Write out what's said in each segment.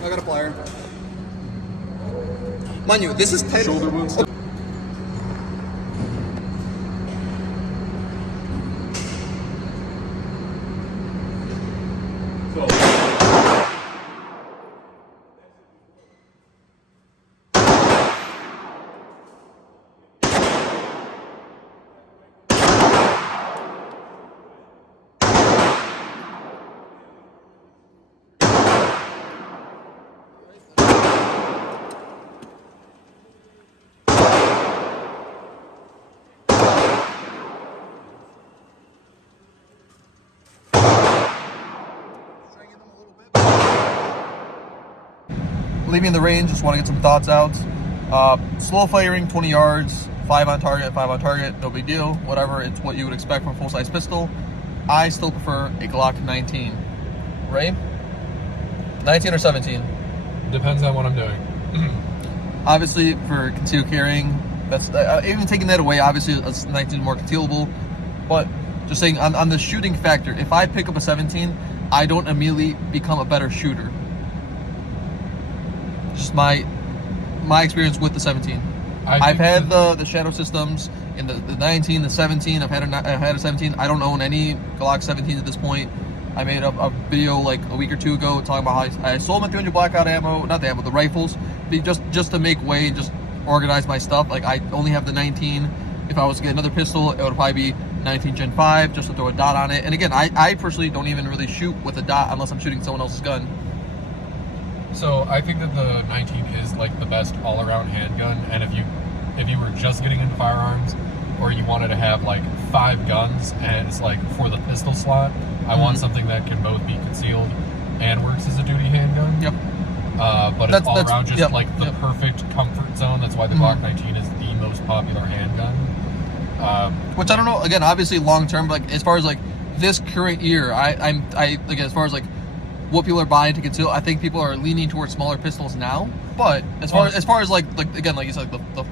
I got a plier. Mind you, this is tight. Shoulder wounds. Leaving the range, just want to get some thoughts out. Slow firing, 20 yards, 5 on target, no big deal. Whatever, it's what you would expect from a full-size pistol. I still prefer a Glock 19. Ray? 19 or 17? Depends on what I'm doing. Obviously, for concealed carrying, that's even taking that away, obviously, a 19 is more concealable. But just saying, on the shooting factor, if I pick up a 17, I don't immediately become a better shooter. Just my experience with the 17. I've had the shadow systems in the 19, the 17. I've had a 17. I don't own any Glock 17 at this point. I made a video like a week or two ago talking about how I sold my 300 blackout ammo, not the ammo, the rifles, just to make way and just organize my stuff. Like, I only have the 19. If I was to get another pistol, it would probably be 19 Gen 5, just to throw a dot on it. And again, I personally don't even really shoot with a dot unless I'm shooting someone else's gun. So I think that the 19 is like the best all-around handgun, and if you were just getting into firearms, or you wanted to have like 5 guns and it's like for the pistol slot, I want something that can both be concealed and works as a duty handgun. Yep. But it's all around just like the perfect comfort zone. That's why the Glock 19 is the most popular handgun. Which I don't know. Again, obviously long term, but like as far as like this current year, I like as far as like what people are buying to conceal, I think people are leaning towards smaller pistols now. But as far as like again, like you said, like the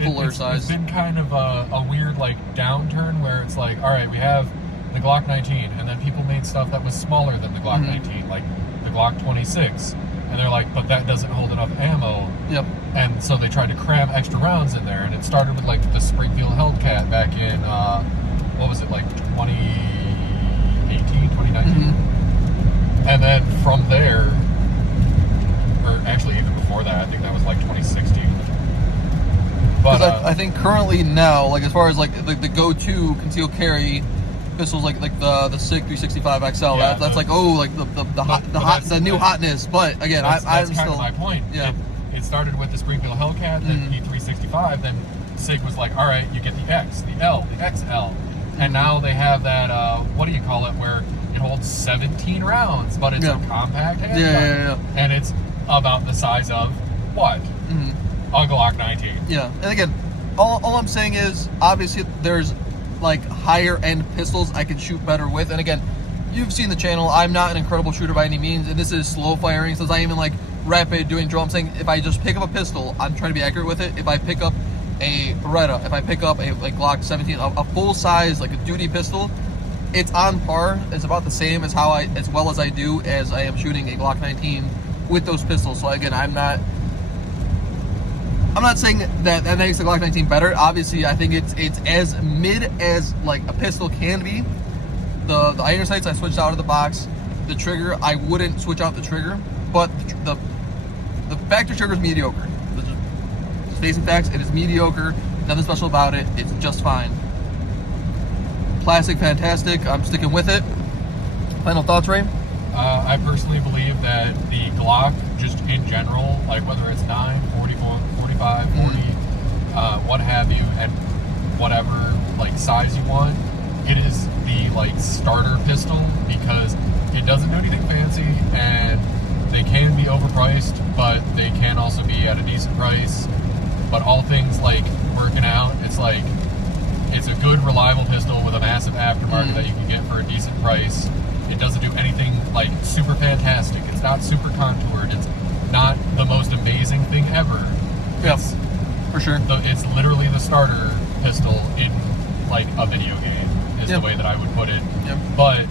fuller size. It's been kind of a weird like downturn where it's like, all right, we have the Glock 19, and then people made stuff that was smaller than the Glock 19, like the Glock 26, and they're like, but that doesn't hold enough ammo. Yep. And so they tried to cram extra rounds in there, and it started with like the Springfield Hellcat back in what was it, like 2018, 2019. And then from there, or actually even before that, I think that was like 2016. But I think currently now, like as far as like the go-to concealed carry pistols, like the SIG 365 XL, yeah, that's like the new hotness. But again, that's I'm kind still of my point. Yeah. It started with the Springfield Hellcat, then P365, then SIG was like, all right, you get the X, the L, the XL, and now they have that what do you call it, where it holds 17 rounds, but it's a compact handgun. Yeah. And it's about the size of what? A Glock 19. Yeah, and again, all I'm saying is, obviously, there's like higher end pistols I can shoot better with. And again, you've seen the channel. I'm not an incredible shooter by any means, and this is slow firing, so it's not even like rapid doing drill. I'm saying if I just pick up a pistol, I'm trying to be accurate with it. If I pick up a Beretta, if I pick up a like Glock 17, a full size like a duty pistol, it's on par. It's about the same as as well as I do as I am shooting a Glock 19 with those pistols. So again, I'm not saying that makes the Glock 19 better. Obviously, I think it's as mid as like a pistol can be. The iron sights I switched out of the box. The trigger, I wouldn't switch out the trigger, but the factory trigger is mediocre. Just facing facts, it is mediocre. Nothing special about it. It's just fine. Plastic, fantastic. I'm sticking with it. Final thoughts, Ray? I personally believe that the Glock, just in general, like whether it's 9, 44, 45, 40, what have you, and whatever like size you want, it is the like starter pistol because it doesn't do anything fancy, and they can be overpriced, but they can also be at a decent price. But all things like working out, it's like it's a good, reliable pistol with a massive aftermarket that you can get for a decent price. It doesn't do anything like super fantastic. It's not super contoured. It's not the most amazing thing ever. Yes, for sure. It's literally the starter pistol in like a video game is the way that I would put it. Yep. But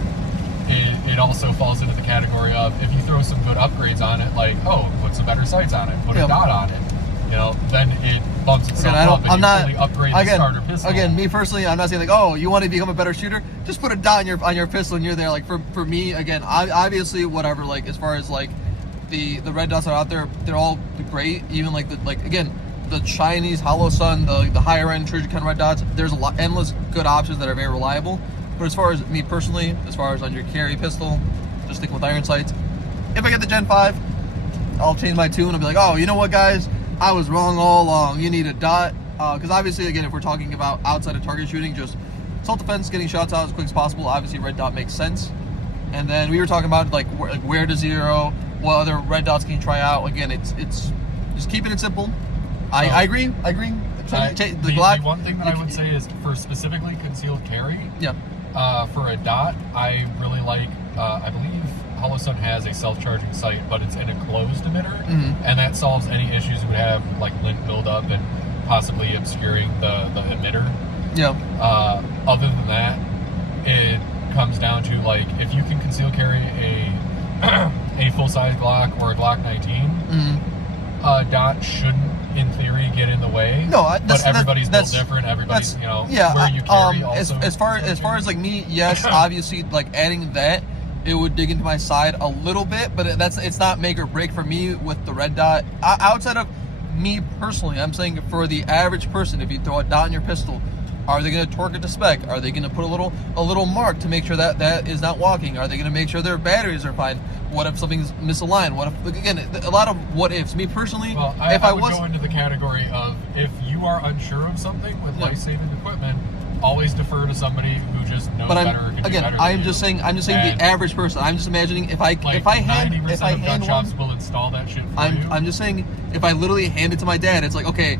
it it also falls into the category of if you throw some good upgrades on it, like, oh, put some better sights on it, put a dot on it, you know, then it bumps itself up and fully upgrade the starter pistol. Again, me personally, I'm not saying like, oh, you want to become a better shooter, just put a dot on your pistol and you're there. Like for me, again, obviously whatever, like as far as like the red dots are out there, they're all great. Even like the Chinese Hollow Sun, the higher end Trojan kind of red dots, there's endless good options that are very reliable. But as far as me personally, as far as on your carry pistol, just sticking with iron sights. If I get the Gen 5, I'll change my tune. I'll be like, oh, you know what, guys? I was wrong all along. You need a dot. Because obviously, again, if we're talking about outside of target shooting, just self-defense, getting shots out as quick as possible, obviously red dot makes sense. And then we were talking about like where to zero, what other red dots can you try out. Again, it's just keeping it simple. I agree. The Glock. The one thing that I would say is for specifically concealed carry. Yeah. For a dot, I really like. I believe Hollow Sun has a self-charging sight, but it's in a closed emitter, and that solves any issues you would have, like lint buildup and possibly obscuring the emitter. Yeah. Other than that, it comes down to like if you can conceal carry a full-size Glock or a Glock 19, a dot shouldn't, in theory, get in the way. No, but everybody's built different. Everybody's, you know, where you carry also. As far as like me, yes, obviously, like adding that, it would dig into my side a little bit, but it's not make or break for me with the red dot. Outside of me personally, I'm saying for the average person, if you throw a dot in your pistol, are they going to torque it to spec? Are they going to put a little mark to make sure that is not walking? Are they going to make sure their batteries are fine? What if something's misaligned? What if, again, a lot of what ifs. Me personally, well, I would go into the category of if you are unsure of something with life-saving equipment, always defer to somebody who just knows better or can do better I'm just saying the average person. I'm just imagining if I hand gun shops will install that shit for you. I'm just saying if I literally hand it to my dad, it's like, okay,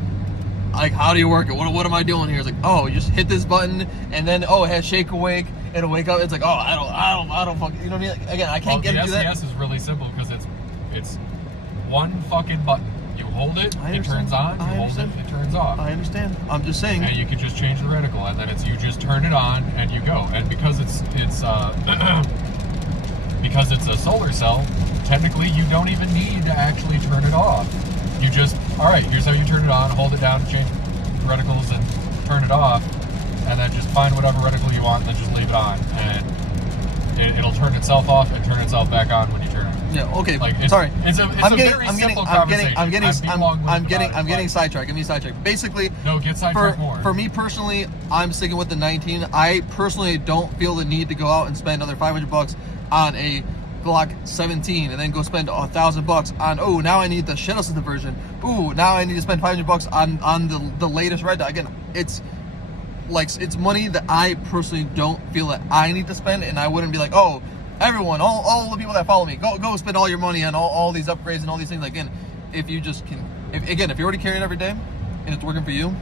like how do you work it? What am I doing here? It's like, oh, you just hit this button and then it has shake awake. It'll wake up. It's like, oh, I don't fucking, you know what I mean? Again, I can't get into that. The SES is really simple because it's one fucking button. You hold it, it turns on. You hold it, it turns off. I understand. I'm just saying. And you can just change the reticle, and then you just turn it on and you go. And because it's because it's a solar cell, technically you don't even need to actually turn it off. You just, all right, here's how you turn it on. Hold it down, change reticles, and turn it off. And then just find whatever reticle you want, and then just leave it on, and it'll turn itself off and turn itself back on when you turn it. Yeah. Okay. Like sorry. It's a very simple conversation. I'm getting sidetracked. Give me sidetracked. Basically. No, get sidetracked more. For me personally, I'm sticking with the 19. I personally don't feel the need to go out and spend another $500 on a Glock 17 and then go spend $1,000 on, oh, now I need the Shadow System version. Ooh, now I need to spend $500 on the latest red dot. Again, it's money that I personally don't feel that I need to spend, and I wouldn't be like, oh, everyone, all the people that follow me, go spend all your money on all these upgrades and all these things. Again, if you just can, if you're already carrying every day and it's working for you,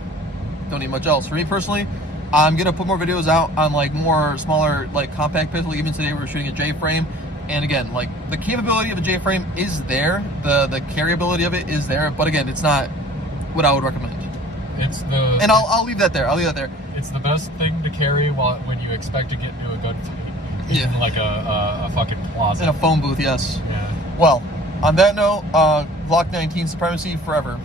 don't need much else. For me personally, I'm gonna put more videos out on like more smaller, like compact pistol. Even today we were shooting a J-frame, and again, like the capability of a J-frame is there, the carryability of it is there, but again, it's not what I would recommend. And I'll leave that there. It's the best thing to carry when you expect to get into a gunfight. Yeah. Like a fucking closet. In a phone booth, yes. Yeah. Well, on that note, Glock 19 supremacy forever.